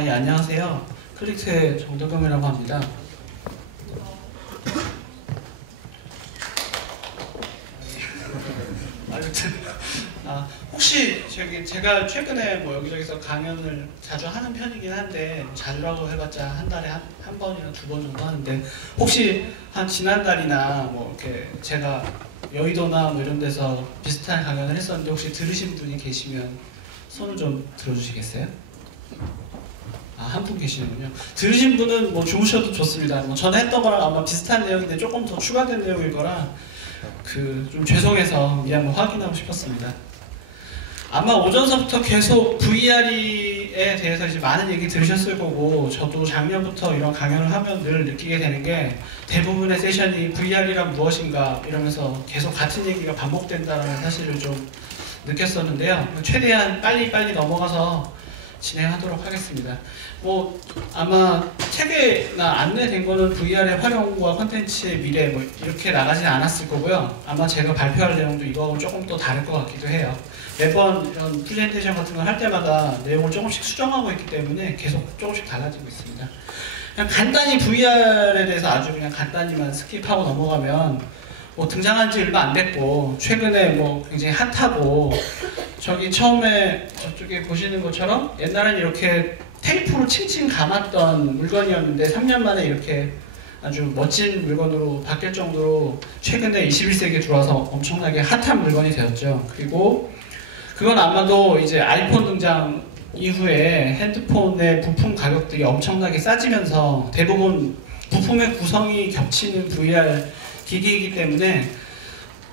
예, 안녕하세요. 클릭트의 정덕금이라고 합니다. 혹시 제가 최근에 뭐 여기저기서 강연을 자주 하는 편이긴 한데, 자주라고 해봤자 한 달에 한 번이나 두 번 정도 하는데, 혹시 한 지난달이나 뭐 이렇게 제가 여의도나 뭐 이런 데서 비슷한 강연을 했었는데 혹시 들으신 분이 계시면 손을 좀 들어주시겠어요? 한 분 계시는군요. 들으신 분은 뭐 좋으셔도 좋습니다. 뭐 전에 했던 거랑 아마 비슷한 내용인데 조금 더 추가된 내용일 거라 좀 죄송해서 미리 한번 확인하고 싶었습니다. 아마 오전서부터 계속 VR에 대해서 이제 많은 얘기 들으셨을 거고, 저도 작년부터 이런 강연을 하면 늘 느끼게 되는 게, 대부분의 세션이 VR이란 무엇인가 이러면서 계속 같은 얘기가 반복된다는 사실을 좀 느꼈었는데요. 최대한 빨리 넘어가서 진행하도록 하겠습니다. 뭐 아마 책에나 안내된 거는 VR의 활용과 콘텐츠의 미래 뭐 이렇게 나가진 않았을 거고요. 아마 제가 발표할 내용도 이거하고 조금 또 다를 것 같기도 해요. 매번 이런 프레젠테이션 같은 걸 할 때마다 내용을 조금씩 수정하고 있기 때문에 계속 조금씩 달라지고 있습니다. 그냥 간단히 VR에 대해서 아주 그냥 간단히만 스킵하고 넘어가면, 뭐 등장한 지 얼마 안 됐고 최근에 뭐 굉장히 핫하고, 저기 처음에 저쪽에 보시는 것처럼 옛날엔 이렇게 테이프로 칭칭 감았던 물건이었는데 3년 만에 이렇게 아주 멋진 물건으로 바뀔 정도로 최근에 21세기에 들어와서 엄청나게 핫한 물건이 되었죠. 그리고 그건 아마도 이제 아이폰 등장 이후에 핸드폰의 부품 가격들이 엄청나게 싸지면서 대부분 부품의 구성이 겹치는 VR 기기이기 때문에,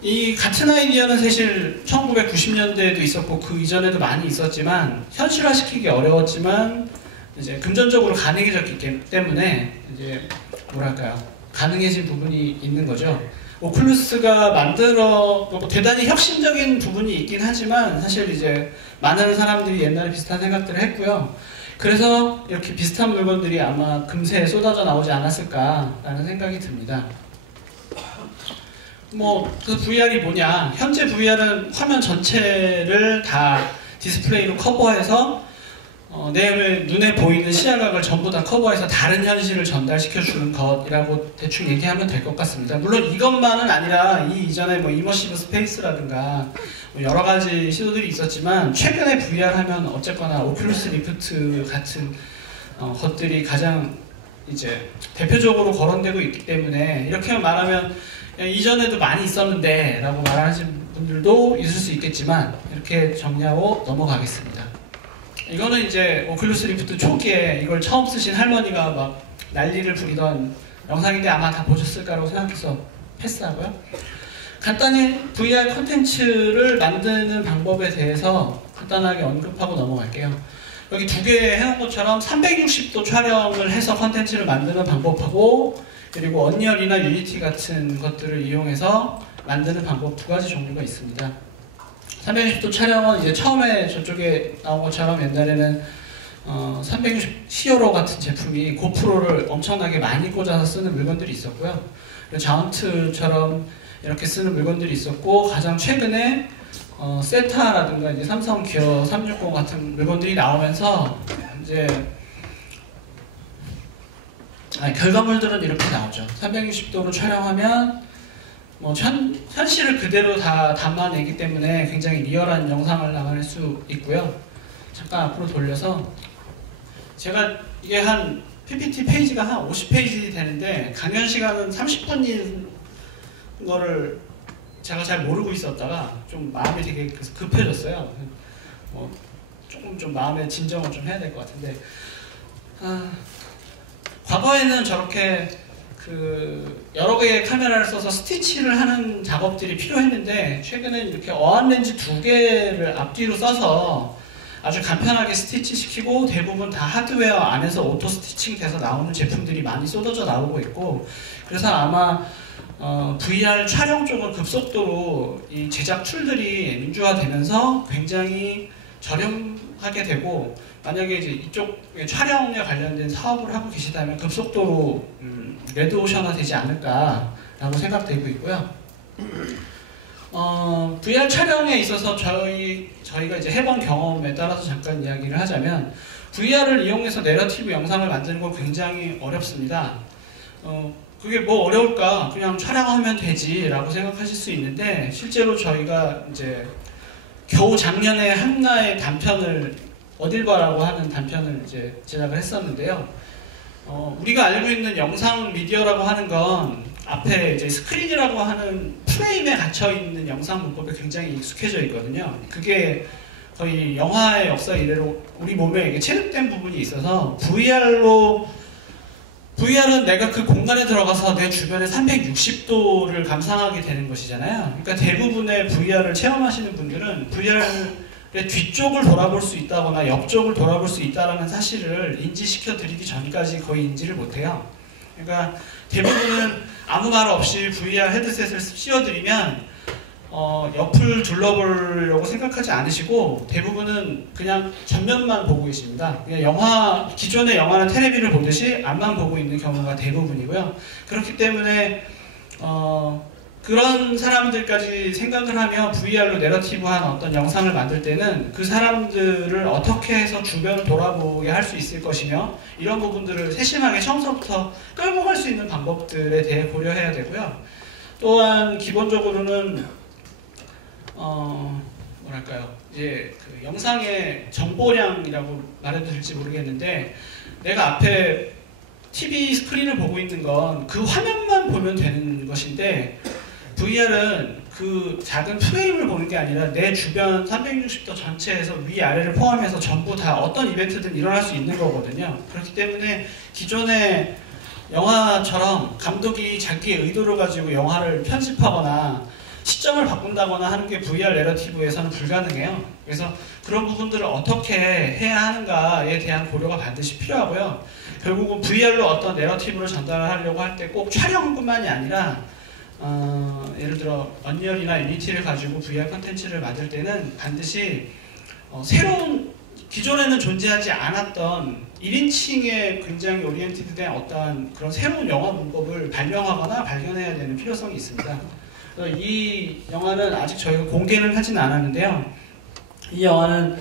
이 같은 아이디어는 사실 1990년대에도 있었고 그 이전에도 많이 있었지만 현실화시키기 어려웠지만 이제 금전적으로 가능해졌기 때문에 이제 뭐랄까요, 가능해진 부분이 있는 거죠. 오큘러스가 대단히 혁신적인 부분이 있긴 하지만 사실 이제 많은 사람들이 옛날에 비슷한 생각들을 했고요. 그래서 이렇게 비슷한 물건들이 아마 금세 쏟아져 나오지 않았을까라는 생각이 듭니다. 그 VR이 뭐냐? 현재 VR은 화면 전체를 다 디스플레이로 커버해서 내 눈에 보이는 시야각을 전부 다 커버해서 다른 현실을 전달시켜주는 것이라고 대충 얘기하면 될 것 같습니다. 물론 이것만은 아니라 이 이전에 뭐 이머시브 스페이스라든가 뭐 여러 가지 시도들이 있었지만, 최근에 VR 하면 어쨌거나 오큘러스 리프트 같은 것들이 가장 이제 대표적으로 거론되고 있기 때문에, 이렇게 말하면 이전에도 많이 있었는데 라고 말하시는 분들도 있을 수 있겠지만 이렇게 정리하고 넘어가겠습니다. 이거는 이제 오큘러스 리프트 초기에 이걸 처음 쓰신 할머니가 막 난리를 부리던 영상인데 아마 다 보셨을 거라고 생각해서 패스하고요. 간단히 VR 콘텐츠를 만드는 방법에 대해서 간단하게 언급하고 넘어갈게요. 여기 두 개 해놓은 것처럼 360도 촬영을 해서 콘텐츠를 만드는 방법하고, 그리고 언리얼이나 유니티 같은 것들을 이용해서 만드는 방법 두 가지 종류가 있습니다. 360도 촬영은 이제 처음에 저쪽에 나온 것처럼 옛날에는 360 히어로 같은 제품이 고프로를 엄청나게 많이 꽂아서 쓰는 물건들이 있었고요. 자운트처럼 이렇게 쓰는 물건들이 있었고, 가장 최근에 세타라든가 이제 삼성 기어 360 같은 물건들이 나오면서 이제 결과물들은 이렇게 나오죠. 360도로 촬영하면 뭐 현실을 그대로 다 담아내기 때문에 굉장히 리얼한 영상을 나갈 수 있고요. 잠깐 앞으로 돌려서, 제가 이게 한 PPT 페이지가 한 50페이지 되는데 강연 시간은 30분인 거를 제가 잘 모르고 있었다가 좀 마음이 되게 급해졌어요. 조금 좀 마음의 진정을 좀 해야 될 것 같은데, 과거에는 저렇게 여러 개의 카메라를 써서 스티치를 하는 작업들이 필요했는데, 최근에는 이렇게 어안렌즈 두 개를 앞뒤로 써서 아주 간편하게 스티치 시키고, 대부분 다 하드웨어 안에서 오토 스티칭 돼서 나오는 제품들이 많이 쏟아져 나오고 있고, 그래서 아마 VR 촬영 쪽은 급속도로 이 제작 툴들이 민주화되면서 굉장히 저렴하게 되고, 만약에 이제 이쪽 촬영에 관련된 사업을 하고 계시다면 급속도로 레드오션화 되지 않을까라고 생각되고 있고요. VR 촬영에 있어서 저희가 이제 해본 경험에 따라서 잠깐 이야기를 하자면 VR을 이용해서 내러티브 영상을 만드는 건 굉장히 어렵습니다. 그게 뭐 어려울까? 그냥 촬영하면 되지라고 생각하실 수 있는데 실제로 저희가 이제 겨우 작년에 한나의 단편을 어딜 봐라고 하는 단편을 이제 제작을 했었는데요. 우리가 알고 있는 영상 미디어라고 하는 건 앞에 이제 스크린이라고 하는 프레임에 gat혀 있는 영상 문법에 굉장히 익숙해져 있거든요. 그게 거의 영화의 역사 이래로 우리 몸에 체득된 부분이 있어서 VR은 내가 그 공간에 들어가서 내 주변의 360도를 감상하게 되는 것이잖아요. 그러니까 대부분의 VR을 체험하시는 분들은 VR의 뒤쪽을 돌아볼 수 있다거나 옆쪽을 돌아볼 수 있다는 사실을 인지시켜 드리기 전까지 거의 인지를 못해요. 그러니까 대부분은 아무 말 없이 VR 헤드셋을 씌워드리면 옆을 둘러보려고 생각하지 않으시고 대부분은 그냥 전면만 보고 계십니다. 그냥 기존의 영화나 텔레비를 보듯이 앞만 보고 있는 경우가 대부분이고요. 그렇기 때문에 그런 사람들까지 생각을 하며 VR로 내러티브한 어떤 영상을 만들 때는 그 사람들을 어떻게 해서 주변을 돌아보게 할 수 있을 것이며 이런 부분들을 세심하게 처음부터 끌고 갈 수 있는 방법들에 대해 고려해야 되고요. 또한 기본적으로는 뭐랄까요, 이제 그 영상의 정보량이라고 말해도 될지 모르겠는데 내가 앞에 TV 스크린을 보고 있는 건 그 화면만 보면 되는 것인데 VR은 그 작은 프레임을 보는 게 아니라 내 주변 360도 전체에서 위아래를 포함해서 전부 다 어떤 이벤트든 일어날 수 있는 거거든요. 그렇기 때문에 기존의 영화처럼 감독이 자기의 의도를 가지고 영화를 편집하거나 시점을 바꾼다거나 하는 게 VR 내러티브에서는 불가능해요. 그래서 그런 부분들을 어떻게 해야 하는가에 대한 고려가 반드시 필요하고요. 결국은 VR로 어떤 내러티브를 전달하려고 할 때 꼭 촬영뿐만이 아니라 예를 들어 언리얼이나 유니티를 가지고 VR 콘텐츠를 만들 때는 반드시 새로운 기존에는 존재하지 않았던 1인칭에 굉장히 오리엔티드된 어떠한 그런 새로운 영화 문법을 발명하거나 발견해야 되는 필요성이 있습니다. 이 영화는 아직 저희가 공개는 하진 않았는데요. 이 영화는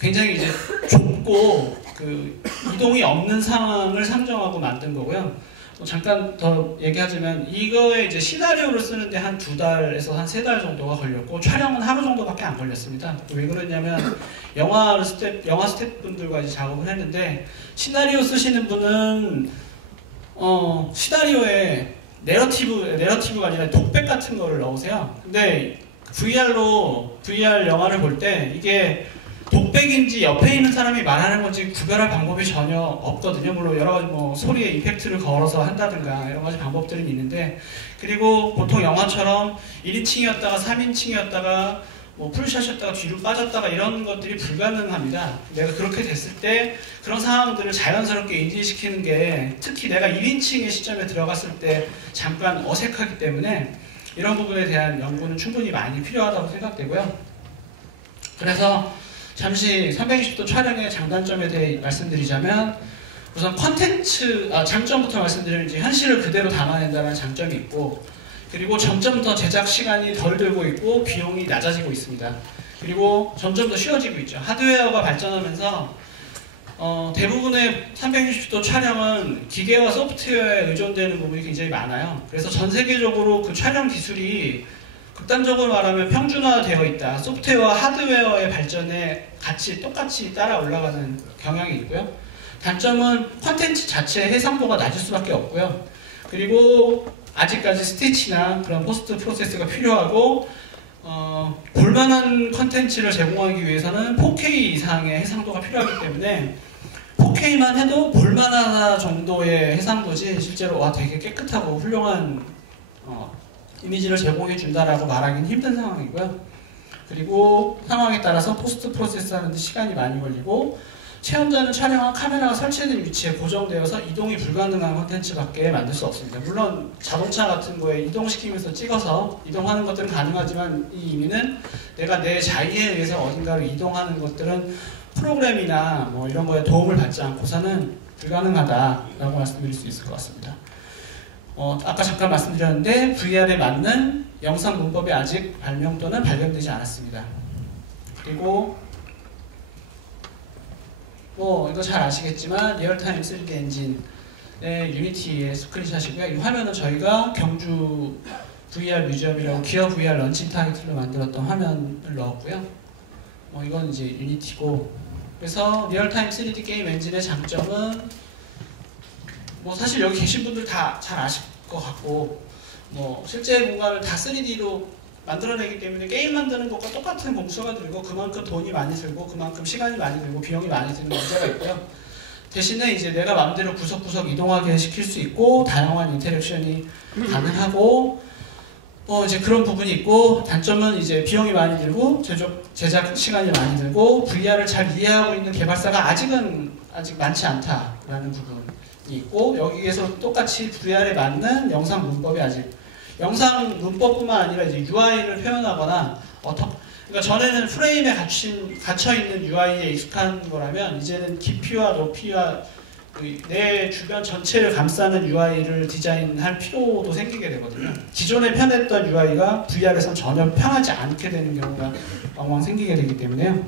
굉장히 이제 좁고 그 이동이 없는 상황을 상정하고 만든 거고요. 잠깐 더 얘기하자면 이거에 이제 시나리오를 쓰는데 한 2달에서 한 3달 정도가 걸렸고 촬영은 하루 정도밖에 안 걸렸습니다. 왜 그러냐면 영화 스태프분들과 이제 작업을 했는데 시나리오 쓰시는 분은 시나리오에 내러티브가 아니라 독백 같은 거를 넣으세요. 근데 VR 영화를 볼 때 이게 독백인지 옆에 있는 사람이 말하는 건지 구별할 방법이 전혀 없거든요. 물론 여러 가지 뭐 소리에 이펙트를 걸어서 한다든가 여러 가지 방법들은 있는데, 그리고 보통 영화처럼 1인칭이었다가 3인칭이었다가 뭐 풀샷이었다가 뒤로 빠졌다가 이런 것들이 불가능합니다. 내가 그렇게 됐을 때 그런 상황들을 자연스럽게 인지시키는 게 특히 내가 1인칭의 시점에 들어갔을 때 잠깐 어색하기 때문에 이런 부분에 대한 연구는 충분히 많이 필요하다고 생각되고요. 그래서 잠시 320도 촬영의 장단점에 대해 말씀드리자면, 우선 장점부터 말씀드리면 이제 현실을 그대로 담아낸다는 장점이 있고, 그리고 점점 더 제작 시간이 덜 들고 있고 비용이 낮아지고 있습니다. 그리고 점점 더 쉬워지고 있죠. 하드웨어가 발전하면서 대부분의 360도 촬영은 기계와 소프트웨어에 의존되는 부분이 굉장히 많아요. 그래서 전 세계적으로 그 촬영 기술이 극단적으로 말하면 평준화되어 있다. 소프트웨어와 하드웨어의 발전에 똑같이 따라 올라가는 경향이 있고요. 단점은 콘텐츠 자체의 해상도가 낮을 수밖에 없고요. 그리고 아직까지 스티치나 그런 포스트 프로세스가 필요하고, 볼만한 콘텐츠를 제공하기 위해서는 4K 이상의 해상도가 필요하기 때문에 4K만 해도 볼만하다 정도의 해상도지 실제로 되게 깨끗하고 훌륭한 이미지를 제공해 준다라고 말하기는 힘든 상황이고요. 그리고 상황에 따라서 포스트 프로세스 하는데 시간이 많이 걸리고, 체험자는 촬영한 카메라가 설치된 위치에 고정되어서 이동이 불가능한 콘텐츠밖에 만들 수 없습니다. 물론 자동차 같은 거에 이동시키면서 찍어서 이동하는 것들은 가능하지만 이 의미는 내가 내 자의에 의해서 어딘가로 이동하는 것들은 프로그램이나 뭐 이런 거에 도움을 받지 않고서는 불가능하다라고 말씀드릴 수 있을 것 같습니다. 아까 잠깐 말씀드렸는데 VR에 맞는 영상 문법이 아직 발명 또는 발견되지 않았습니다. 그리고 뭐 이거 잘 아시겠지만 리얼타임 3D 엔진의 유니티의 스크린샷이고요. 이 화면은 저희가 경주 VR 뮤지엄이라고 기어 VR 런칭 타이틀로 만들었던 화면을 넣었고요. 이건 이제 유니티고, 그래서 리얼타임 3D 게임 엔진의 장점은 사실 여기 계신 분들 다 잘 아실 것 같고, 실제 공간을 다 3D로 만들어내기 때문에 게임 만드는 것과 똑같은 공수가 들고 그만큼 돈이 많이 들고 그만큼 시간이 많이 들고 비용이 많이 드는 문제가 있고요. 대신에 이제 내가 마음대로 구석구석 이동하게 시킬 수 있고 다양한 인터랙션이 가능하고 이제 그런 부분이 있고, 단점은 이제 비용이 많이 들고 제작 시간이 많이 들고 VR을 잘 이해하고 있는 개발사가 아직 많지 않다라는 부분이 있고, 여기에서 똑같이 VR에 맞는 영상 문법이 아직 영상 문법뿐만 아니라 이제 UI를 표현하거나 그러니까 전에는 프레임에 갇혀있는 UI에 익숙한 거라면 이제는 깊이와 높이와 내 주변 전체를 감싸는 UI를 디자인할 필요도 생기게 되거든요. 기존에 편했던 UI가 VR에선 전혀 편하지 않게 되는 경우가 왕왕 생기게 되기 때문에요.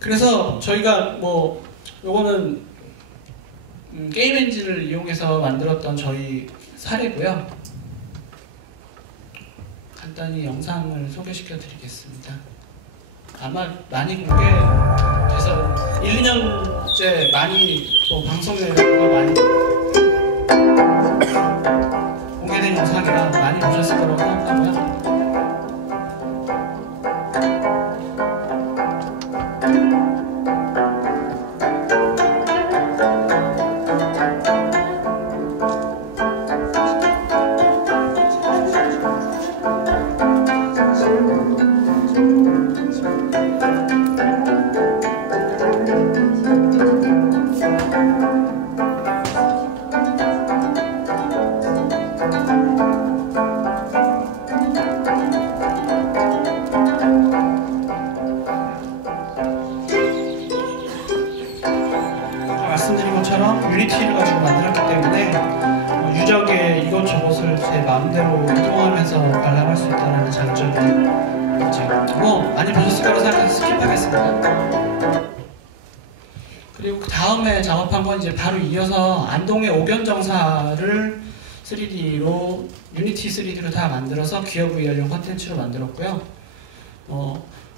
그래서 저희가 요거는 게임 엔진을 이용해서 만들었던 저희 사례고요. 간단히 영상을 소개시켜 드리겠습니다. 아마 많이 공개돼서 1, 2년째 많이 방송에 많이 공개된 영상이라 많이 보셨을 거라고 생각하고요. 말씀드린 것처럼 유니티를 가지고 만들었기 때문에 유적에 이것저것을 제 마음대로 이동하면서 관람할 수 있다는 장점이 많이 보셨을 거라고 생각해서 스킵하겠습니다. 그리고 그 다음에 작업한 건 이제 바로 이어서 안동의 오견정사를 3D로 유니티 3D로 다 만들어서 기어 VR용 콘텐츠로 만들었고요.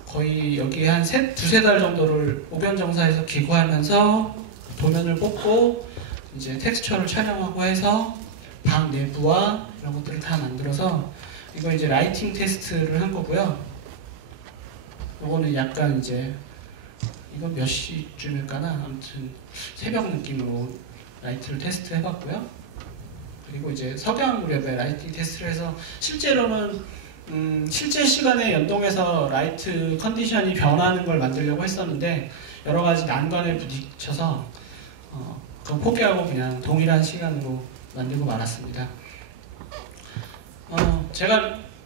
거의 여기에 한 두세 달 정도를 오견정사에서 기구하면서 도면을 뽑고 이제 텍스처를 촬영하고 해서 방 내부와 이런 것들을 다 만들어서 이거 이제 라이팅 테스트를 한 거고요. 요거는 약간 이제 이건 몇 시쯤일까나 아무튼 새벽 느낌으로 라이트를 테스트 해봤고요. 그리고 이제 석양 무렵에 라이팅 테스트를 해서 실제로는 실제 시간에 연동해서 라이트 컨디션이 변하는 걸 만들려고 했었는데 여러 가지 난관에 부딪혀서 그건 포기하고 그냥 동일한 시간으로 만들고 말았습니다.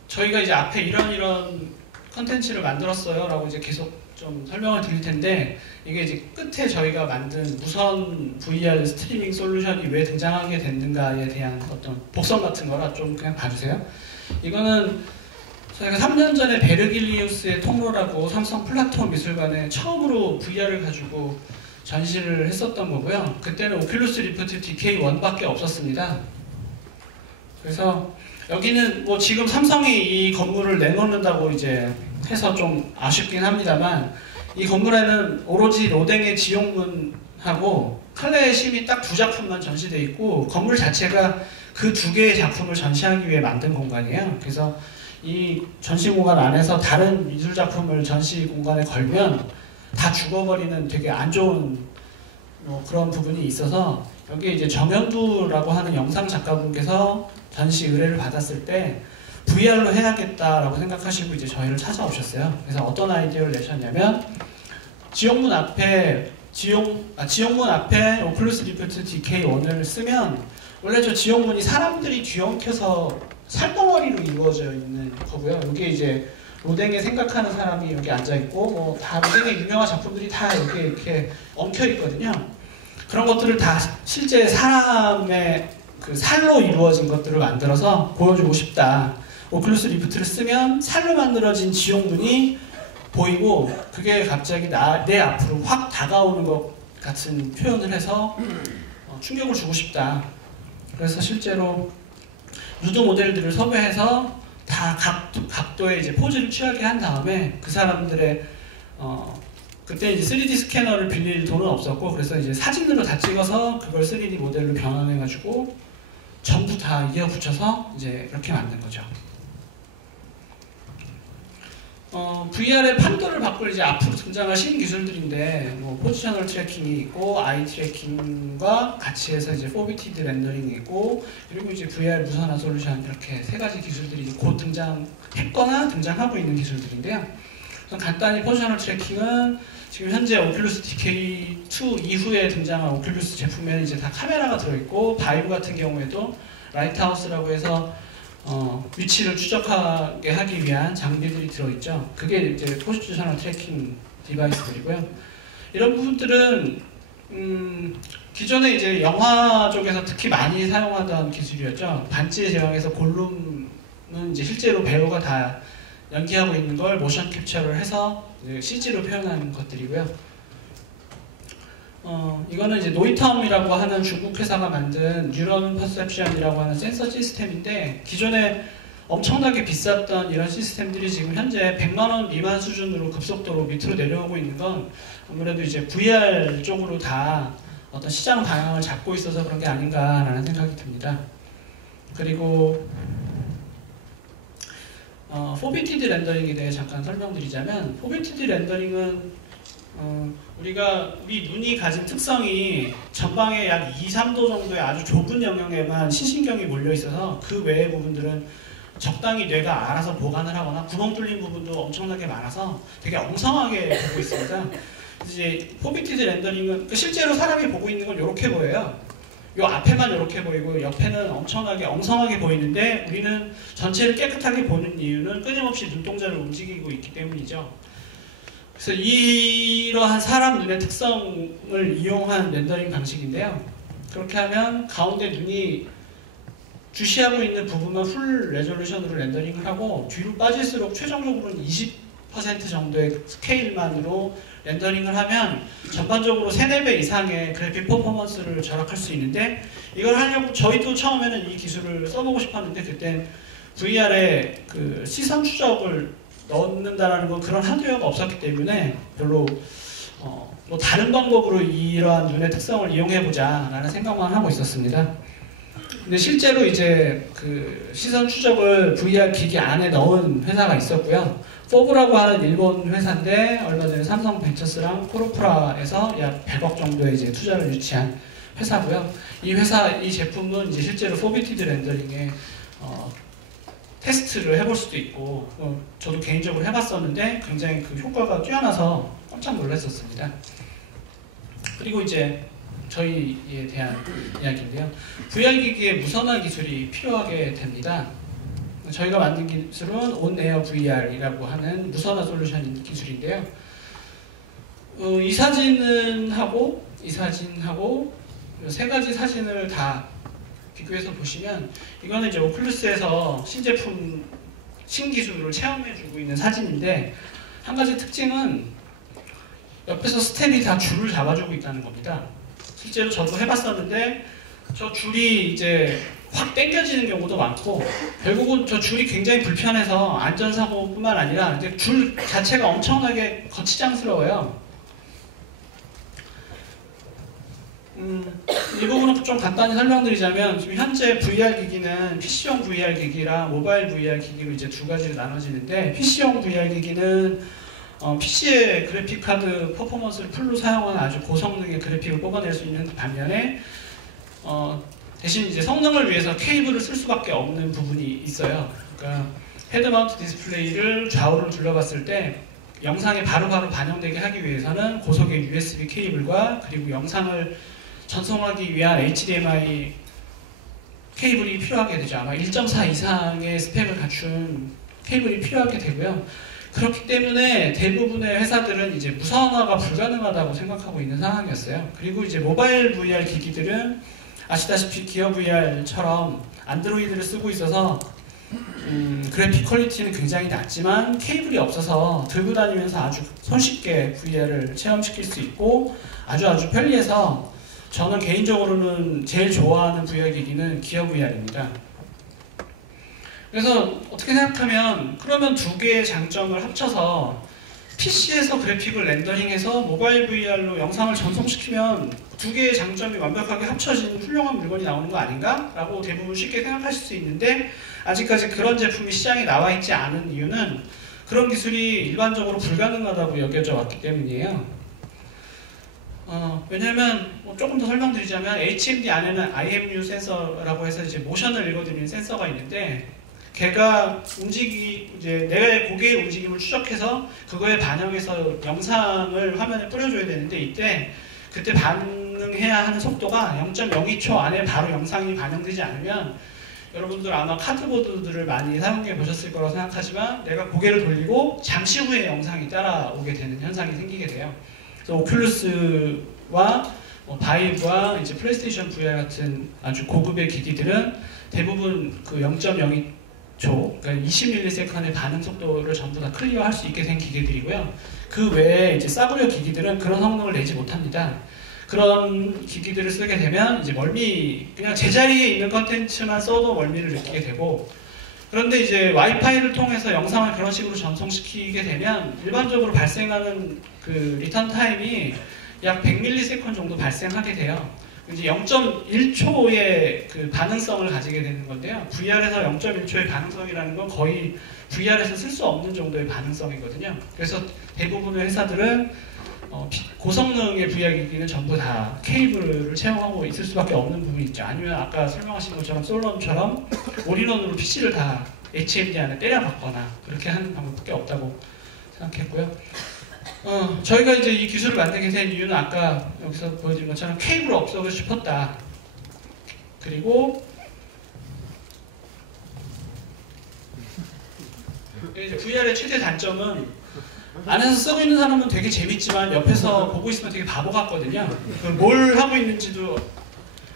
저희가 이제 앞에 이런 컨텐츠를 만들었어요 라고 이제 계속 좀 설명을 드릴 텐데, 이게 이제 끝에 저희가 만든 무선 VR 스트리밍 솔루션이 왜 등장하게 됐는가에 대한 어떤 복선 같은 거라 좀 그냥 봐주세요. 이거는 저희가 3년 전에 베르길리우스의 통로라고 삼성 플라톤 미술관에 처음으로 VR을 가지고 전시를 했었던 거고요. 그때는 오큘러스 리프트 DK1밖에 없었습니다. 그래서 여기는 지금 삼성이 이 건물을 내놓는다고 이제 해서 좀 아쉽긴 합니다만, 이 건물에는 오로지 로댕의 지옥문하고 칼레의 심이 딱 2작품만 전시되어 있고, 건물 자체가 그 2개의 작품을 전시하기 위해 만든 공간이에요. 그래서 이 전시 공간 안에서 다른 미술 작품을 전시 공간에 걸면 다 죽어버리는 되게 안 좋은 그런 부분이 있어서, 여기에 이제 정현두라고 하는 영상 작가분께서 전시 의뢰를 받았을 때 VR로 해야겠다라고 생각하시고 이제 저희를 찾아오셨어요. 그래서 어떤 아이디어를 내셨냐면, 지옥문 앞에 오큘러스 리프트 DK1을 쓰면 원래 저 지옥문이 사람들이 뒤엉켜서 살덩어리로 이루어져 있는 거고요. 여기에 이제 로댕에 생각하는 사람이 여기 앉아있고 다 로댕의 유명한 작품들이 다 여기 이렇게 엉켜 있거든요. 그런 것들을 다 실제 사람의 그 살로 이루어진 것들을 만들어서 보여주고 싶다. 오큘러스 리프트를 쓰면 살로 만들어진 지용 눈이 보이고 그게 갑자기 내 앞으로 확 다가오는 것 같은 표현을 해서 충격을 주고 싶다. 그래서 실제로 누드 모델들을 섭외해서 다 각도의 이제 포즈를 취하게 한 다음에 그 사람들의 그때 이제 3D 스캐너를 빌릴 돈은 없었고 그래서 이제 사진으로 다 찍어서 그걸 3D 모델로 변환해가지고 전부 다 이어붙여서 이제 이렇게 만든 거죠. VR의 판도를 바꿀 이제 앞으로 등장할 신기술들인데 뭐 포지셔널 트래킹이 있고 아이 트래킹과 같이 해서 이제 포비티드 렌더링이 있고 그리고 이제 VR 무선화 솔루션 이렇게 세 가지 기술들이 이제 곧 등장했거나 등장하고 있는 기술들인데요. 간단히 포지셔널 트래킹은 지금 현재 오큘러스 DK2 이후에 등장한 오큘러스 제품에는 이제 다 카메라가 들어있고 바이브 같은 경우에도 라이트하우스라고 해서 위치를 추적하게 하기 위한 장비들이 들어있죠. 그게 이제 포지셔널 트래킹 디바이스들이고요. 이런 부분들은 기존에 이제 영화 쪽에서 특히 많이 사용하던 기술이었죠. 반지의 제왕에서 골룸은 이제 실제로 배우가 다 연기하고 있는 걸 모션 캡처를 해서 CG로 표현하는 것들이고요. 이거는 이제 노이텀이라고 하는 중국 회사가 만든 뉴런 퍼셉션이라고 하는 센서 시스템인데 기존에 엄청나게 비쌌던 이런 시스템들이 지금 현재 100만 원 미만 수준으로 급속도로 밑으로 내려오고 있는 건 아무래도 이제 VR 쪽으로 다 어떤 시장 방향을 잡고 있어서 그런 게 아닌가라는 생각이 듭니다. 그리고 포비티드 렌더링에 대해 잠깐 설명드리자면 포비티드 렌더링은 우리 눈이 가진 특성이 전방에 약 2, 3도 정도의 아주 좁은 영역에만 시신경이 몰려 있어서 그 외의 부분들은 적당히 뇌가 알아서 보관을 하거나 구멍 뚫린 부분도 엄청나게 많아서 되게 엉성하게 보고 있습니다. 이제 포비티드 렌더링은 실제로 사람이 보고 있는 건 이렇게 보여요. 요 앞에만 이렇게 보이고 옆에는 엄청나게 엉성하게 보이는데 우리는 전체를 깨끗하게 보는 이유는 끊임없이 눈동자를 움직이고 있기 때문이죠. 그래서 이러한 사람 눈의 특성을 이용한 렌더링 방식인데요. 그렇게 하면 가운데 눈이 주시하고 있는 부분만 풀 레졸루션으로 렌더링을 하고 뒤로 빠질수록 최종적으로는 20% 정도의 스케일만으로 렌더링을 하면 전반적으로 3, 4배 이상의 그래픽 퍼포먼스를 절약할 수 있는데 이걸 하려고 저희도 처음에는 이 기술을 써보고 싶었는데 그때 VR에 그 시선 추적을 넣는다라는 건 그런 하드웨어가 없었기 때문에 별로 뭐 다른 방법으로 이러한 눈의 특성을 이용해보자 라는 생각만 하고 있었습니다. 근데 실제로 이제 그 시선 추적을 VR 기기 안에 넣은 회사가 있었고요. 포브라고 하는 일본 회사인데 얼마 전에 삼성 벤처스랑 코르프라에서 약 100억 정도의 이제 투자를 유치한 회사고요. 이 제품은 이제 실제로 포비티드 렌더링에 테스트를 해볼 수도 있고 저도 개인적으로 해봤었는데 굉장히 그 효과가 뛰어나서 깜짝 놀랐었습니다. 그리고 이제 저희에 대한 이야기인데요. VR 기기에 무선화 기술이 필요하게 됩니다. 저희가 만든 기술은 온에어 VR이라고 하는 무선화 솔루션 기술인데요. 이 사진하고 세 가지 사진을 다 비교해서 보시면 이거는 이제 오큘러스에서 신제품 신기술을 체험해주고 있는 사진인데 한 가지 특징은 옆에서 스텝이 다 줄을 잡아주고 있다는 겁니다. 실제로 저도 해봤었는데 저 줄이 이제 확 당겨지는 경우도 많고 결국은 저 줄이 굉장히 불편해서 안전사고뿐만 아니라 이제 줄 자체가 엄청나게 거치장스러워요. 이 부분은 좀 간단히 설명드리자면 지금 현재 VR 기기는 PC용 VR 기기랑 모바일 VR 기기로 이제 두 가지로 나눠지는데 PC용 VR 기기는 PC의 그래픽 카드 퍼포먼스를 풀로 사용하는 아주 고성능의 그래픽을 뽑아낼 수 있는 반면에 대신 이제 성능을 위해서 케이블을 쓸 수밖에 없는 부분이 있어요. 그러니까 헤드 마운트 디스플레이를 좌우를 둘러봤을 때 영상에 바로바로 반영되게 하기 위해서는 고속의 USB 케이블과 그리고 영상을 전송하기 위한 HDMI 케이블이 필요하게 되죠. 아마 1.4 이상의 스펙을 갖춘 케이블이 필요하게 되고요. 그렇기 때문에 대부분의 회사들은 이제 무선화가 불가능하다고 생각하고 있는 상황이었어요. 그리고 이제 모바일 VR 기기들은 아시다시피 기어 VR처럼 안드로이드를 쓰고 있어서 그래픽 퀄리티는 굉장히 낮지만 케이블이 없어서 들고 다니면서 아주 손쉽게 VR을 체험시킬 수 있고 아주 편리해서 저는 개인적으로는 제일 좋아하는 VR 기기는 기어 VR입니다. 그래서 어떻게 생각하면 그러면 두 개의 장점을 합쳐서 PC에서 그래픽을 렌더링해서 모바일 VR로 영상을 전송시키면 두 개의 장점이 완벽하게 합쳐진 훌륭한 물건이 나오는 거 아닌가? 라고 대부분 쉽게 생각하실 수 있는데 아직까지 그런 제품이 시장에 나와 있지 않은 이유는 그런 기술이 일반적으로 불가능하다고 여겨져 왔기 때문이에요. 왜냐하면 조금 더 설명드리자면 HMD 안에는 IMU 센서라고 해서 이제 모션을 읽어드리는 센서가 있는데 걔가 이제 내 고개의 움직임을 추적해서 그거에 반영해서 영상을 화면에 뿌려줘야 되는데 그때 반응해야 하는 속도가 0.02초 안에 바로 영상이 반영되지 않으면 여러분들 아마 카드보드들을 많이 사용해 보셨을 거라고 생각하지만 내가 고개를 돌리고 잠시 후에 영상이 따라오게 되는 현상이 생기게 돼요. 그래서 오큘러스와 바이브와 이제 플레이스테이션 VR 같은 아주 고급의 기기들은 대부분 그 0.02초, 그러니까 20ms의 반응 속도를 전부 다 클리어할 수 있게 된 기기들이고요. 그 외에 이제 싸구려 기기들은 그런 성능을 내지 못합니다. 그런 기기들을 쓰게 되면 이제 그냥 제자리에 있는 컨텐츠만 써도 멀미를 느끼게 되고 그런데 이제 와이파이를 통해서 영상을 그런 식으로 전송시키게 되면 일반적으로 발생하는 그 리턴 타임이 약 100ms 정도 발생하게 돼요. 이제 0.1초의 그 반응성을 가지게 되는 건데요. VR에서 0.1초의 반응성이라는 건 거의 VR에서 쓸 수 없는 정도의 반응성이거든요. 그래서 대부분의 회사들은 고성능의 VR 기기는 전부 다 케이블을 채용하고 있을 수밖에 없는 부분이 있죠. 아니면 아까 설명하신 것처럼 솔론처럼 올인원으로 PC를 다 HMD 안에 때려박거나 그렇게 하는 방법밖에 없다고 생각했고요. 저희가 이제 이 기술을 만들게 된 이유는 아까 여기서 보여드린 것처럼 케이블을 없애고 싶었다. 그리고 이제 VR의 최대 단점은 안에서 쓰고 있는 사람은 되게 재밌지만 옆에서 보고 있으면 되게 바보 같거든요. 뭘 하고 있는지도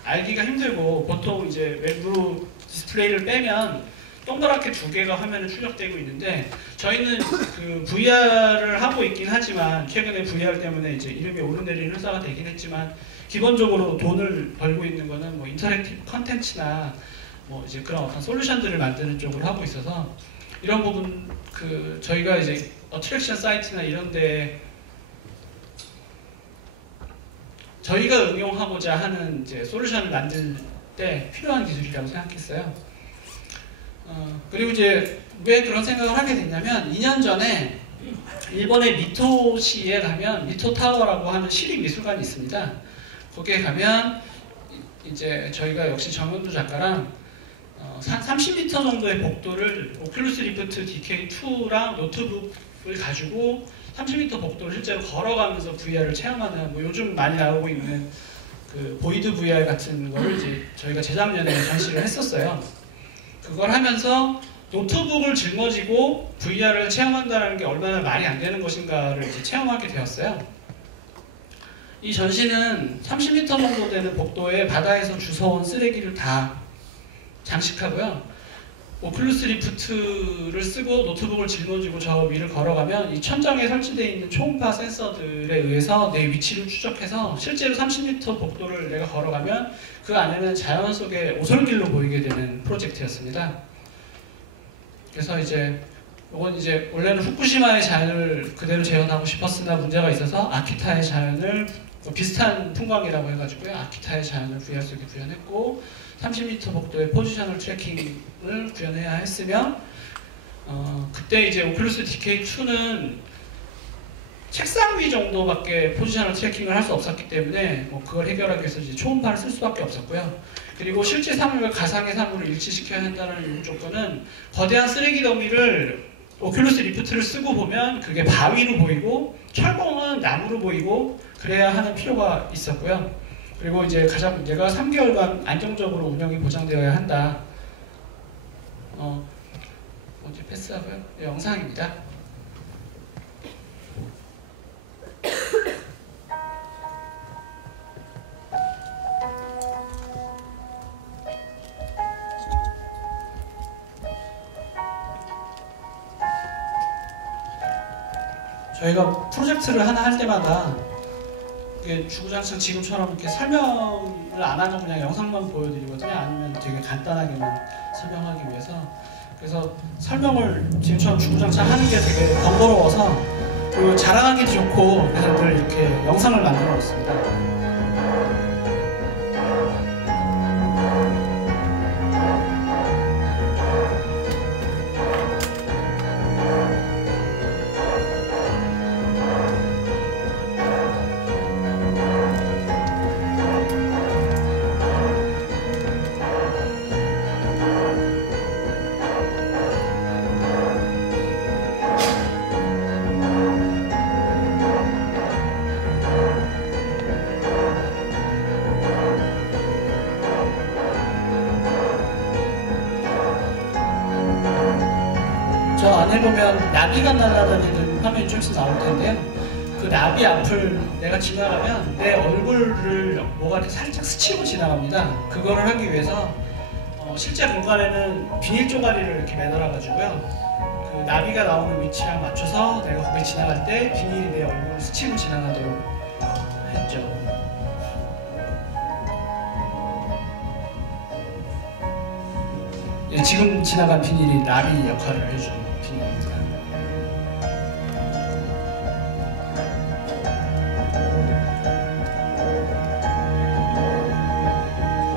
알기가 힘들고 보통 이제 외부 디스플레이를 빼면 동그랗게 두 개가 화면에 출력되고 있는데 저희는 그 VR을 하고 있긴 하지만 최근에 VR 때문에 이제 이름이 오르내리는 회사가 되긴 했지만 기본적으로 돈을 벌고 있는 거는 뭐 인터랙티브 컨텐츠나 뭐 이제 그런 어떤 솔루션들을 만드는 쪽으로 하고 있어서 이런 부분 저희가 이제 어트랙션 사이트나 이런 데 저희가 응용하고자 하는 이제 솔루션을 만들 때 필요한 기술이라고 생각했어요. 그리고 이제 왜 그런 생각을 하게 됐냐면 2년 전에 일본의 미토시에 가면 미토 타워라고 하는 시립 미술관이 있습니다. 거기에 가면 이제 저희가 역시 정현두 작가랑 30m 정도의 복도를 오큘러스 리프트 DK2랑 노트북을 가지고 30m 복도를 실제로 걸어가면서 VR을 체험하는 뭐 요즘 많이 나오고 있는 그 보이드 VR 같은 거를 이제 저희가 재작년에 전시를 했었어요. 그걸 하면서 노트북을 짊어지고 VR을 체험한다는 게 얼마나 말이 안 되는 것인가를 이제 체험하게 되었어요. 이 전시는 30m 정도 되는 복도에 바다에서 주워온 쓰레기를 다 장식하고요. 오큘러스 리프트를 쓰고 노트북을 짊어지고 저 위를 걸어가면 이 천장에 설치되어 있는 초음파 센서들에 의해서 내 위치를 추적해서 실제로 30m 복도를 내가 걸어가면 그 안에는 자연 속의 오솔길로 보이게 되는 프로젝트였습니다. 그래서 이건 이제 원래는 후쿠시마의 자연을 그대로 재현하고 싶었으나 문제가 있어서 아키타의 자연을 비슷한 풍광이라고 해가지고요. 아키타의 자연을 VR 속에 구현했고 30m 복도의 포지셔널 트래킹을 구현해야 했으며 그때 이제 오큘러스 DK2는 책상 위 정도밖에 포지셔널 트래킹을 할 수 없었기 때문에 그걸 해결하기 위해서 이제 초음파를 쓸 수밖에 없었고요. 그리고 실제 사물과 가상의 사물을 일치시켜야 한다는 요구 조건은 거대한 쓰레기 더미를 오큘러스 리프트를 쓰고 보면 그게 바위로 보이고 철봉은 나무로 보이고 그래야 하는 필요가 있었고요. 그리고 이제 가장 문제가 3개월간 안정적으로 운영이 보장되어야 한다. 먼저 패스하고요. 네, 영상입니다. 저희가 프로젝트를 하나 할 때마다 이게 주구장창 지금처럼 이렇게 설명을 안 하고 그냥 영상만 보여드리거든요. 아니면 되게 간단하게만 설명하기 위해서. 그래서 설명을 지금처럼 주구장창 하는 게 되게 번거로워서, 그리고 자랑하기도 좋고, 그래서 늘 이렇게 영상을 만들어 놓습니다. 저 안에 보면 나비가 날아다니는 화면이 좀 있으면 나올 텐데요. 그 나비 앞을 내가 지나가면 내 얼굴을 뭐가 이렇게 살짝 스치고 지나갑니다. 그거를 하기 위해서 실제 공간에는 비닐 쪼가리를 이렇게 매달아가지고요. 그 나비가 나오는 위치랑 맞춰서 내가 거기 지나갈 때 비닐이 내 얼굴을 스치고 지나가도록 했죠. 예, 지금 지나간 비닐이 나비 역할을 해주는 비닐입니다.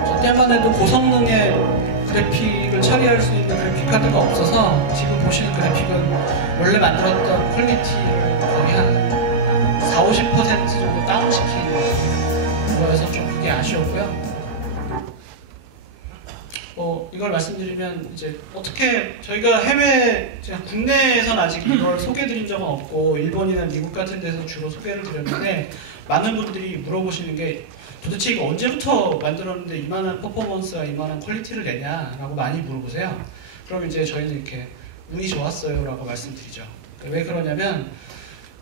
저 때만 해도 고성능의 그래픽을 처리할 수 있는 그래픽 카드가 없어서 지금 보시는 그래픽은 원래 만들었던 퀄리티를 거의 한 40~50% 정도 다운시킨 거여서 좀 그게 아쉬웠고요. 이걸 말씀드리면 이제 어떻게 저희가 국내에선 아직 이걸 소개해드린 적은 없고 일본이나 미국 같은 데서 주로 소개를 드렸는데, 많은 분들이 물어보시는 게 도대체 이거 언제부터 만들었는데 이만한 퍼포먼스와 이만한 퀄리티를 내냐라고 많이 물어보세요. 그럼 이제 저희는 이렇게 운이 좋았어요 라고 말씀드리죠. 왜 그러냐면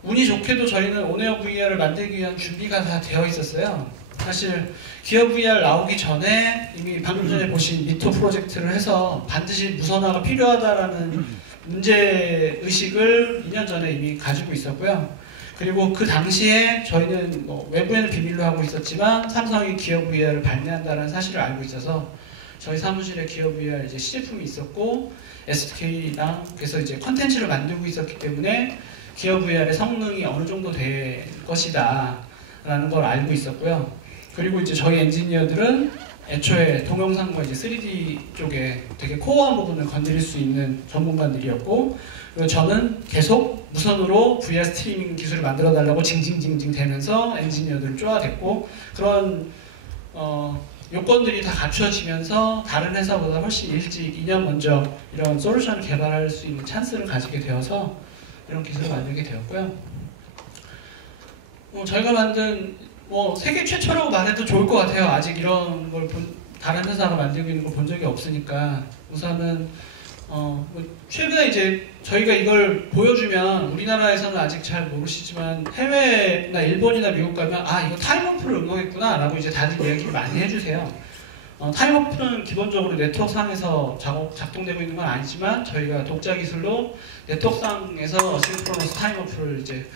운이 좋게도 저희는 온에어 VR을 만들기 위한 준비가 다 되어 있었어요. 사실 기어 VR 나오기 전에 이미 방금 전에 보신 미토 프로젝트를 해서 반드시 무선화가 필요하다라는 문제의식을 2년 전에 이미 가지고 있었고요. 그리고 그 당시에 저희는 외부에는 비밀로 하고 있었지만 삼성이 기어 VR을 발매한다는 사실을 알고 있어서 저희 사무실에 기어 VR 이제 시제품이 있었고 SK랑 그래서 이제 컨텐츠를 만들고 있었기 때문에 기어 VR의 성능이 어느 정도 될 것이다 라는 걸 알고 있었고요. 그리고 이제 저희 엔지니어들은 애초에 동영상과 이제 3D 쪽에 되게 코어한 부분을 건드릴 수 있는 전문가들이었고, 그리고 저는 계속 무선으로 VR 스트리밍 기술을 만들어 달라고 징징징징 대면서 엔지니어들을 쪼아댔고, 그런 요건들이 다 갖춰지면서 다른 회사보다 훨씬 일찍 2년 먼저 이런 솔루션을 개발할 수 있는 찬스를 가지게 되어서 이런 기술을 만들게 되었고요. 저희가 만든 세계 최초라고 말해도 좋을 것 같아요. 아직 이런 걸 다른 회사가 만들고 있는 걸 본 적이 없으니까. 우선은 최근에 이제 저희가 이걸 보여주면 우리나라에서는 아직 잘 모르시지만 해외나 일본이나 미국 가면 이거 타임워프를 응용했구나 라고 이제 다들 이야기를 많이 해주세요. 타임워프는 기본적으로 네트워크상에서 작동되고 있는 건 아니지만 저희가 독자 기술로 네트워크상에서 어싱크로너스 타임워프를 이제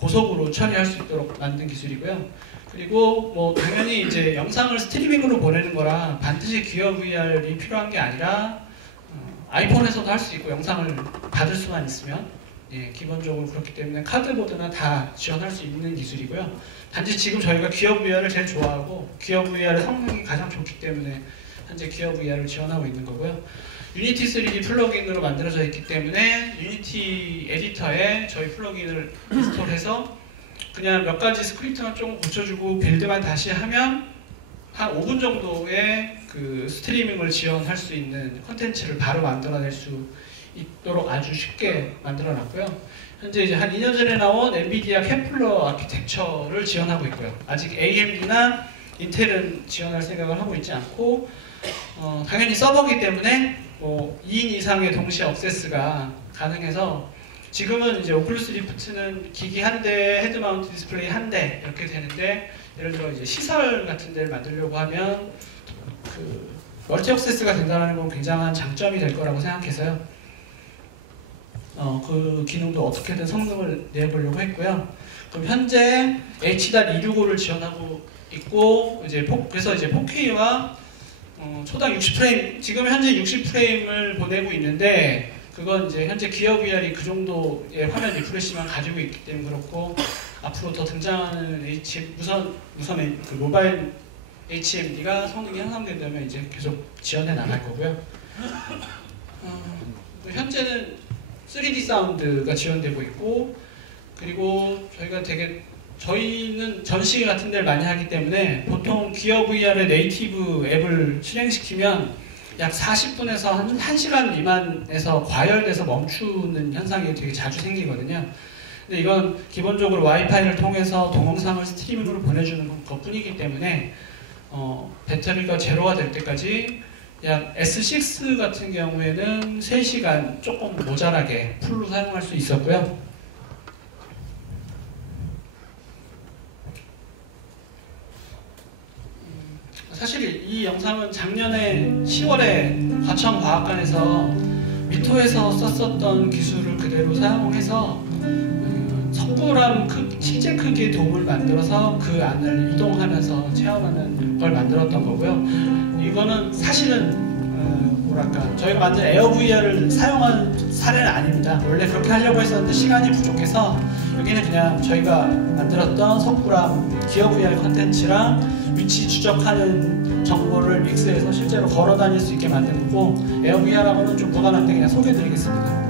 고속으로 처리할 수 있도록 만든 기술이고요. 그리고 당연히 이제 영상을 스트리밍으로 보내는 거라 반드시 기어 VR이 필요한 게 아니라 아이폰에서도 할 수 있고 영상을 받을 수만 있으면 기본적으로 그렇기 때문에 카드보드나 다 지원할 수 있는 기술이고요. 단지 지금 저희가 기어 VR을 제일 좋아하고 기어 VR의 성능이 가장 좋기 때문에 현재 기어 VR을 지원하고 있는 거고요. 유니티 3D 플러그인으로 만들어져 있기 때문에 유니티 에디터에 저희 플러그인을 인스톨해서 그냥 몇 가지 스크립트만 조금 고쳐주고 빌드만 다시 하면 한 5분 정도의 그 스트리밍을 지원할 수 있는 콘텐츠를 바로 만들어낼 수 있도록 아주 쉽게 만들어놨고요. 현재 이제 한 2년 전에 나온 엔비디아 케플러 아키텍처를 지원하고 있고요. 아직 AMD나 인텔은 지원할 생각을 하고 있지 않고 당연히 서버기 때문에 2인 이상의 동시에 액세스가 가능해서 지금은 이제 오큘러스 리프트는 기기 한 대, 헤드 마운트 디스플레이 한 대 이렇게 되는데, 예를 들어 이제 시설 같은 데를 만들려고 하면 멀티 액세스가 된다는 건 굉장한 장점이 될 거라고 생각해서요. 그 기능도 어떻게든 성능을 내보려고 했고요. 그럼 현재 H.265를 지원하고 있고 그래서 이제 4K와 초당 60프레임, 지금 현재 60프레임을 보내고 있는데 그건 이제 현재 기어 VR이 그 정도의 화면 리프레시만 가지고 있기 때문에 그렇고 앞으로 더 등장하는 무선 그 모바일 HMD가 성능이 향상된다면 이제 계속 지원해 나갈 거고요. 현재는 3D 사운드가 지원되고 있고 그리고 저희는 전시 같은 데를 많이 하기 때문에 보통 기어 VR의 네이티브 앱을 실행시키면 약 40분에서 한 1시간 미만에서 과열돼서 멈추는 현상이 되게 자주 생기거든요. 근데 이건 기본적으로 와이파이를 통해서 동영상을 스트리밍으로 보내주는 것 뿐이기 때문에 배터리가 제로가 될 때까지 약 S6 같은 경우에는 3시간 조금 모자라게 풀로 사용할 수 있었고요. 사실 이 영상은 작년에 10월에 과천과학관에서 미토에서 썼었던 기술을 그대로 사용해서 석굴암 실제 크기의 돔을 만들어서 그 안을 이동하면서 체험하는 걸 만들었던 거고요. 이거는 사실은 저희가 만든 에어 VR을 사용한 사례는 아닙니다. 원래 그렇게 하려고 했었는데 시간이 부족해서 여기는 그냥 저희가 만들었던 석굴암 기어 VR 컨텐츠랑 위치 추적하는 정보를 믹스해서 실제로 걸어 다닐 수 있게 만든 거고, 에어 VR하고는 좀 무관한데 그냥 소개해드리겠습니다.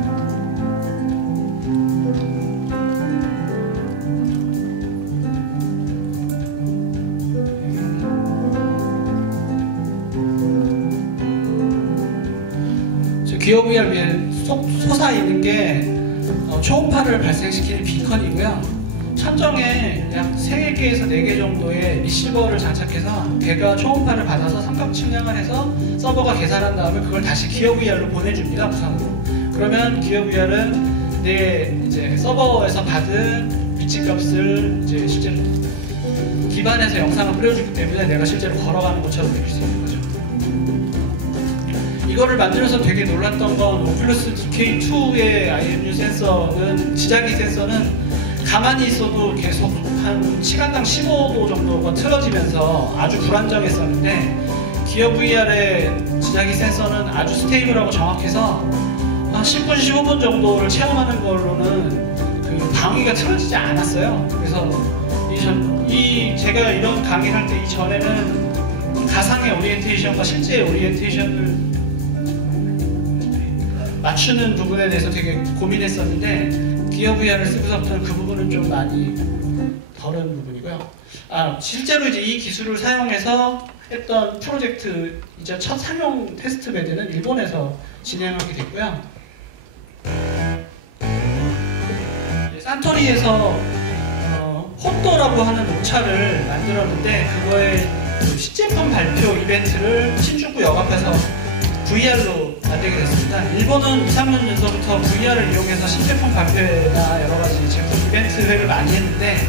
기어 VR 위에 솟아있는 게 초음파를 발생시키는 비컨이고요. 천정에 약 3개에서 4개 정도의 리시버를 장착해서 걔가 초음파를 받아서 삼각 측량을 해서 서버가 계산한 다음에 그걸 다시 기어 VR로 보내줍니다, 무선으로. 그러면 기어 VR은 내 이제 서버에서 받은 위치값을 이제 실제로 기반해서 영상을 뿌려주기 때문에 내가 실제로 걸어가는 것처럼 느낄 수 있는 거죠. 이거를 만들어서 되게 놀랐던 건 오큘러스 DK2의 IMU 센서는, 지자기 센서는 가만히 있어도 계속 한 시간당 15도 정도가 틀어지면서 아주 불안정했었는데, 기어 VR의 지자기 센서는 아주 스테이블하고 정확해서 한 10분, 15분 정도를 체험하는 걸로는 그 방위가 틀어지지 않았어요. 그래서 제가 이런 강의를 할 때 이전에는 가상의 오리엔테이션과 실제 오리엔테이션을 맞추는 부분에 대해서 되게 고민했었는데, 기어 VR을 쓰고서부터는 그 부분은 좀 많이 덜은 부분이고요. 실제로 이제 이 기술을 사용해서 했던 프로젝트, 이제 첫 상용 테스트 베드는 일본에서 진행하게 됐고요. 산토리에서 호또라고 하는 녹차를 만들었는데, 그거의 시제품 발표 이벤트를 신주쿠 역 앞에서 VR로 만들게 됐습니다. 일본은 2, 3년 전서부터 VR을 이용해서 신제품 발표회나 여러가지 제품 이벤트회를 많이 했는데,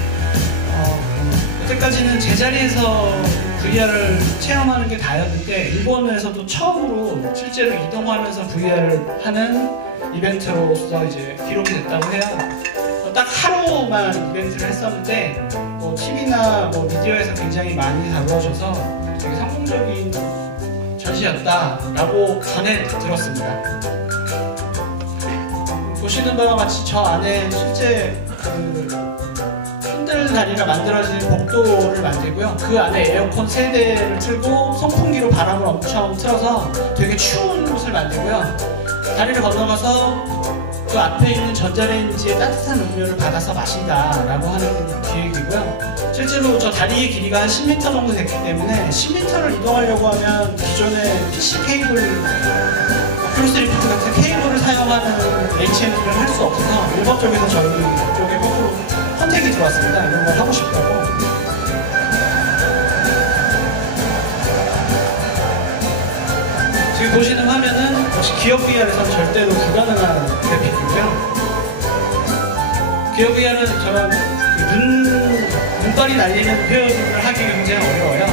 여태까지는 제자리에서 VR을 체험하는 게 다였는데, 일본에서도 처음으로 실제로 이동하면서 VR을 하는 이벤트로서 이제 기록이 됐다고 해요. 딱 하루만 이벤트를 했었는데, TV나 미디어에서 굉장히 많이 다루어져서 되게 성공적인 전시였다라고 전해 들었습니다. 보시는 바와 같이 저 안에 실제 흔들 다리가 만들어진 복도를 만들고요. 그 안에 에어컨 3대를 틀고 선풍기로 바람을 엄청 틀어서 되게 추운 곳을 만들고요. 다리를 건너가서 그 앞에 있는 전자레인지에 따뜻한 음료를 받아서 마신다라고 하는 기획이고요. 실제로 저 다리의 길이가 한 10m 정도 됐기 때문에 10m를 이동하려고 하면 기존의 PC 케이블, 오큘러스 리프트 같은 케이블을 사용하는 HMD를 할 수 없어서 일본 쪽에서 저희 쪽에 거꾸로 컨택이 들어왔습니다. 이런 걸 하고 싶다고. 지금 보시는 화면은 역시 기어 VR에서는 절대로 불가능한 그래픽이고요. 기어 VR은 저런 눈발이 날리는 표현을 하기 굉장히 어려워요.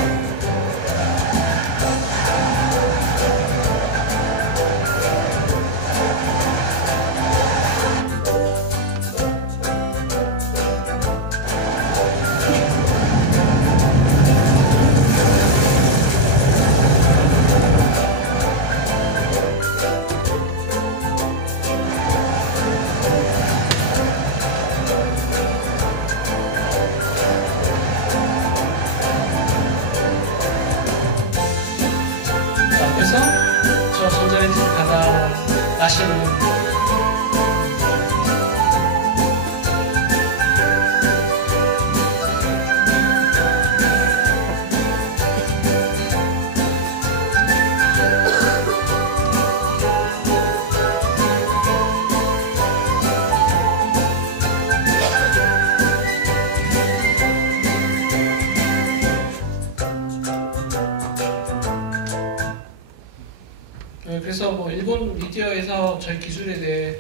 일본 미디어에서 저희 기술에 대해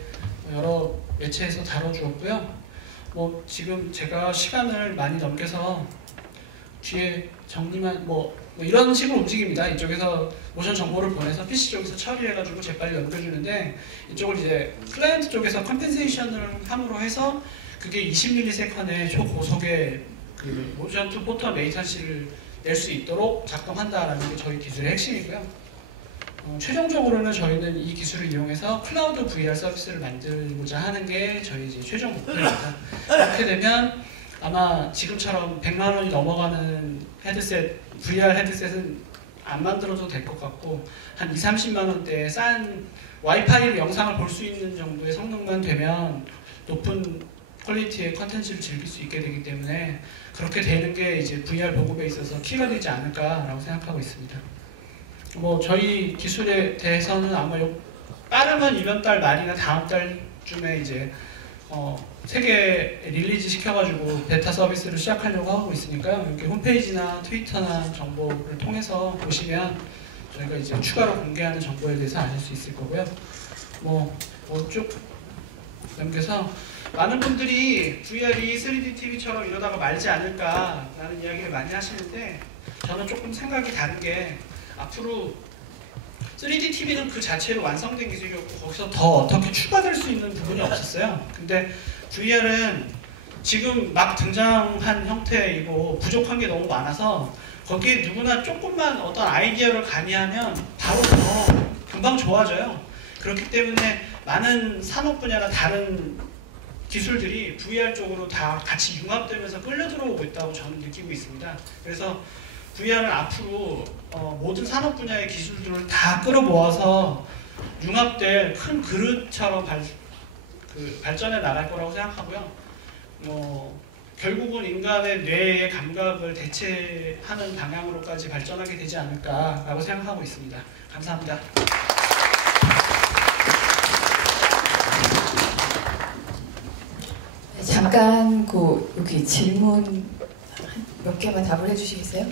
여러 매체에서 다뤄주었고요. 뭐 지금 제가 시간을 많이 넘겨서 뒤에 정리만 뭐 이런 식으로 움직입니다. 이쪽에서 모션 정보를 보내서 PC 쪽에서 처리해가지고 재빨리 넘겨주는데, 이쪽을 이제 클라이언트 쪽에서 컴펜세이션을 함으로 해서 그게 20ms의 초고속의 그 모션 투 포톤 레이턴시를 낼 수 있도록 작동한다라는 게 저희 기술의 핵심이고요. 최종적으로는 저희는 이 기술을 이용해서 클라우드 VR 서비스를 만들고자 하는 게 저희 이제 최종 목표입니다. 그렇게 되면 아마 지금처럼 100만 원이 넘어가는 헤드셋, VR 헤드셋은 안 만들어도 될 것 같고, 한 20, 30만 원대에 싼 와이파이로 영상을 볼 수 있는 정도의 성능만 되면 높은 퀄리티의 컨텐츠를 즐길 수 있게 되기 때문에, 그렇게 되는 게 이제 VR 보급에 있어서 키가 되지 않을까라고 생각하고 있습니다. 뭐 저희 기술에 대해서는 아마 빠르면 이번 달 말이나 다음 달쯤에 이제 세계 릴리즈 시켜가지고 베타 서비스를 시작하려고 하고 있으니까요. 여기 홈페이지나 트위터나 정보를 통해서 보시면 저희가 이제 추가로 공개하는 정보에 대해서 아실 수 있을 거고요. 쭉 넘겨서 많은 분들이 VR이 3D TV처럼 이러다가 말지 않을까라는 이야기를 많이 하시는데, 저는 조금 생각이 다른 게, 앞으로 3D TV는 그 자체로 완성된 기술이었고 거기서 더 어떻게 추가될 수 있는 부분이 없었어요. 근데 VR은 지금 막 등장한 형태이고 부족한 게 너무 많아서 거기에 누구나 조금만 어떤 아이디어를 가미하면 바로 더 금방 좋아져요. 그렇기 때문에 많은 산업 분야나 다른 기술들이 VR 쪽으로 다 같이 융합되면서 끌려 들어오고 있다고 저는 느끼고 있습니다. 그래서 VR은 앞으로 모든 산업 분야의 기술들을 다 끌어모아서 융합될 큰 그릇처럼 발전해 나갈 거라고 생각하고요. 결국은 인간의 뇌의 감각을 대체하는 방향으로까지 발전하게 되지 않을까라고 생각하고 있습니다. 감사합니다. 잠깐 여기 질문 몇 개만 답을 해주시겠어요?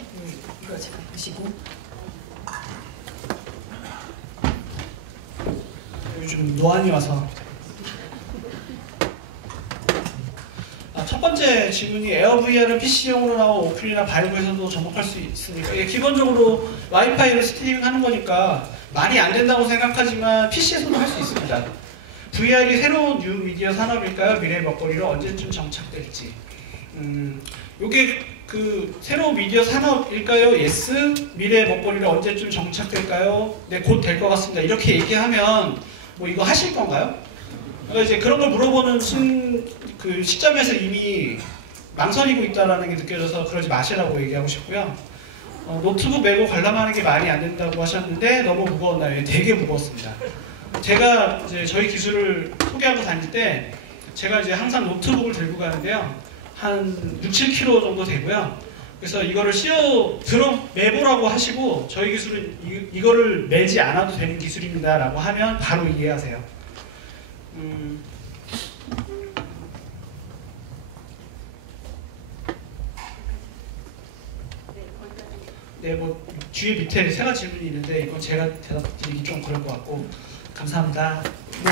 이거 잘 보시고. 요즘 노안이 와서. 첫 번째 질문이 에어 VR은 PC용으로 나온 오큘이나 바이브에서도 접목할 수 있으니까, 기본적으로 와이파이로 스트리밍하는 거니까 말이 안 된다고 생각하지만 PC에서도 할 수 있습니다. VR이 새로운 뉴 미디어 산업일까요? 미래의 먹거리로 언제쯤 정착될지. 요게 새로운 미디어 산업일까요? 예스? 미래의 먹거리로 언제쯤 정착될까요? 네, 곧 될 것 같습니다. 이렇게 얘기하면 이거 하실 건가요? 그러니까 이제 그런 걸 물어보는 시점에서 이미 망설이고 있다는 게 느껴져서 그러지 마시라고 얘기하고 싶고요. 노트북 메고 관람하는 게 말이 안 된다고 하셨는데 너무 무거웠나요? 되게 무거웠습니다. 제가 이제 저희 기술을 소개하고 다닐 때 제가 이제 항상 노트북을 들고 가는데요. 한 6, 7kg 정도 되고요. 그래서 이거를 매보라고 하시고, 저희 기술은 이거를 매지 않아도 되는 기술입니다 라고 하면 바로 이해하세요. 네, 뒤에 밑에 세 가지 질문이 있는데 이건 제가 대답드리기 좀 그럴 것 같고. 감사합니다. 네.